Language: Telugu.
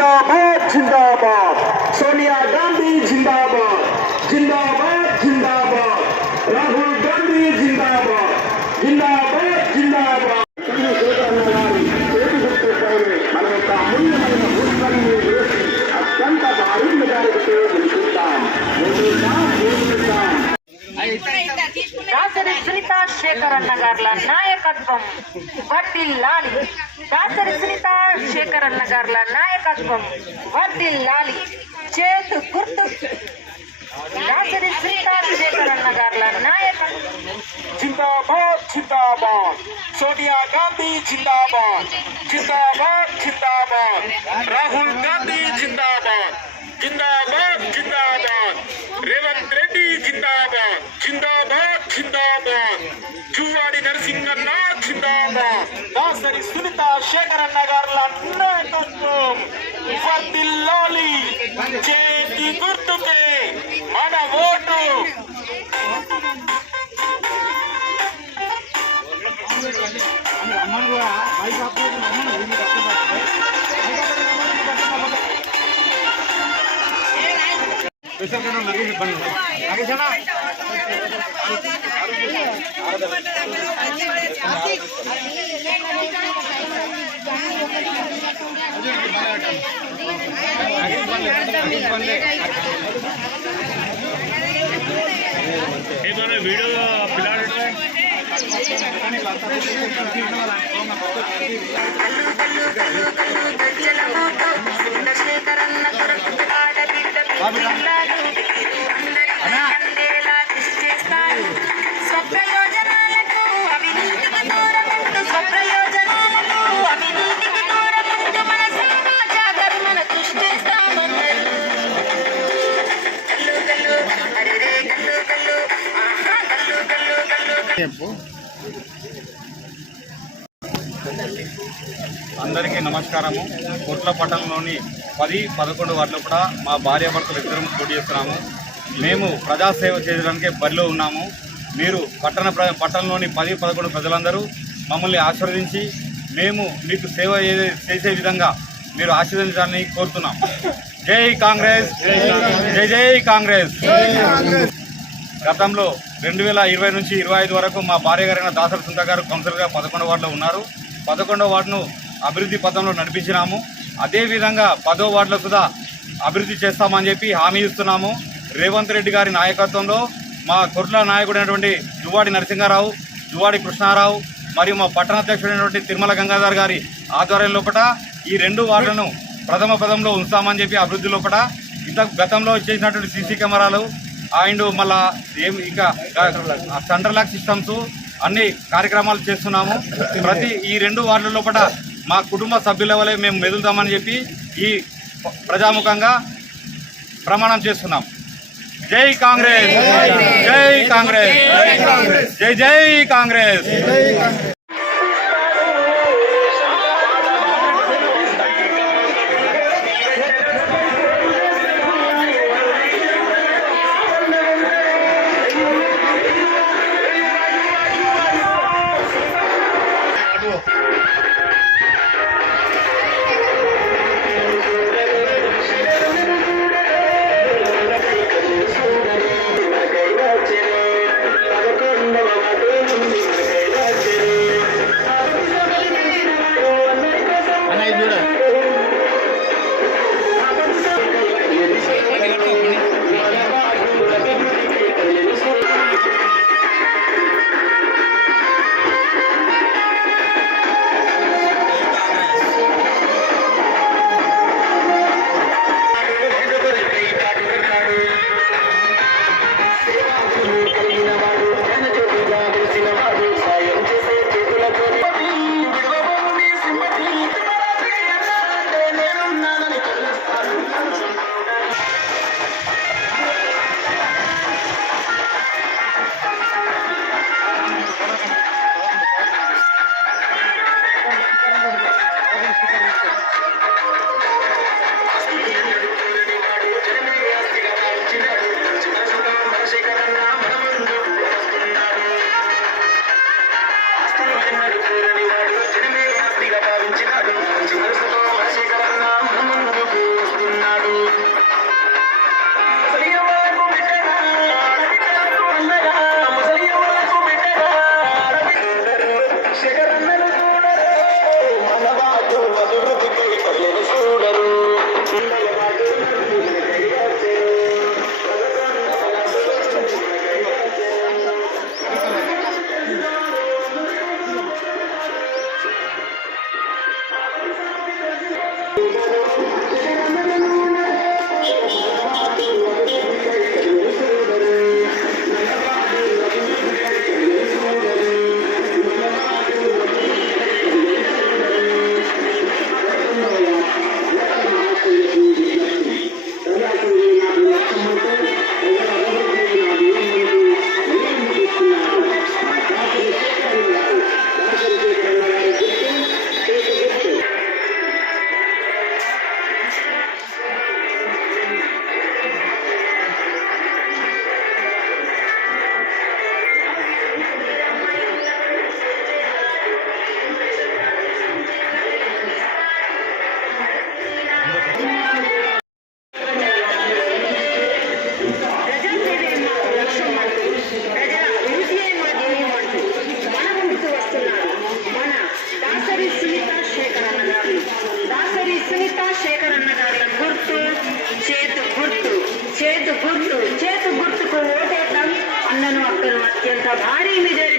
जिंदाबाद जिंदाबाद सोनिया गांधी जिंदाबाद जिंदाबाद जिंदाबाद राहुल गांधी जिंदाबाद जिंदाबाद जिंदाबाद अत्यंत भारी मेजारिटीతో గెలుచుకుంటాం దాసరి సునీత శేఖర్ అన్న గార్ల నాయకత్వం వర్ధిల్లాలి. దాసరి సునీత శేఖర్ అన్న గార్ల నాయకత్వం వర్ధిల్లాలి. చేతు గుర్తు దాసరి సునీత శేఖర్ అన్న గార్ల నాయకత్వం. जिंदाबाद जिंदाबाद सोनिया गांधी जिंदाबाद जिंदाबाद जिंदाबाद राहुल गांधी जिंदाबाद जिंदाबाद जिंदाबाद रेवंत रेड्डी जिंदाबाद जिंदाबाद जिंदाबाद जुवाड़ी नरसिंहन्ना जिंदाबाद दासरी सुनीता शेखरन्न गार्ల నాయకత్వం వర్ధిల్లాలి. చేతి గుర్తుకే మన ఓటు. అందరికీ నమస్కారము. కొట్ల పట్టణంలోని 10-11 వార్డులో కూడా మా భార్యాభర్తలు ఇద్దరం పోటీ చేస్తున్నాము. మేము ప్రజాసేవ చేయడానికి బరిలో ఉన్నాము. మీరు పట్టణంలోని 10-11 ప్రజలందరూ మమ్మల్ని ఆశీర్వదించి మేము మీకు సేవ చేసే విధంగా మీరు ఆశీర్వదించాలని కోరుతున్నాం. జై కాంగ్రెస్, జై జై కాంగ్రెస్. గతంలో 2020 నుంచి 25 వరకు మా భార్య గారైన దాసరి సునీత గారు కౌన్సిలర్గా 11వ వార్డులో ఉన్నారు. 11వ వార్డును అభివృద్ధి పథంలో నడిపించినాము. అదేవిధంగా 10వ వార్డులో కూడా అభివృద్ధి చేస్తామని చెప్పి హామీ ఇస్తున్నాము. రేవంత్ రెడ్డి గారి నాయకత్వంలో మా కొర్ల నాయకుడైనటువంటి జువాడి నరసింహారావు, జువాడి కృష్ణారావు మరియు మా పట్టణాధ్యక్షుడైనటువంటి తిరుమల గంగాధర్ గారి ఆధ్వర్యం లోపల ఈ 2 వార్డులను ప్రథమ పదంలో ఉంచామని చెప్పి అభివృద్ధి లోపల గతంలో చేసినటువంటి సీసీ కెమెరాలు అండ్ మళ్ళా ఇంకా సెంట్రల్ లాక్ సిస్టమ్స్ అన్ని కార్యక్రమాలు చేస్తున్నాము. ప్రతి ఈ 2 వార్డుల లోపల మా కుటుంబ సభ్యుల వలె మేము మెదులుతామని చెప్పి ఈ ప్రజాముఖంగా ప్రమాణం చేస్తున్నాం. జై కాంగ్రెస్, జై కాంగ్రెస్, జై జై కాంగ్రెస్. చేతు గుర్తుకు ఓటేద్దాం. అన్నను అక్కను అత్యంత భారీ విజయం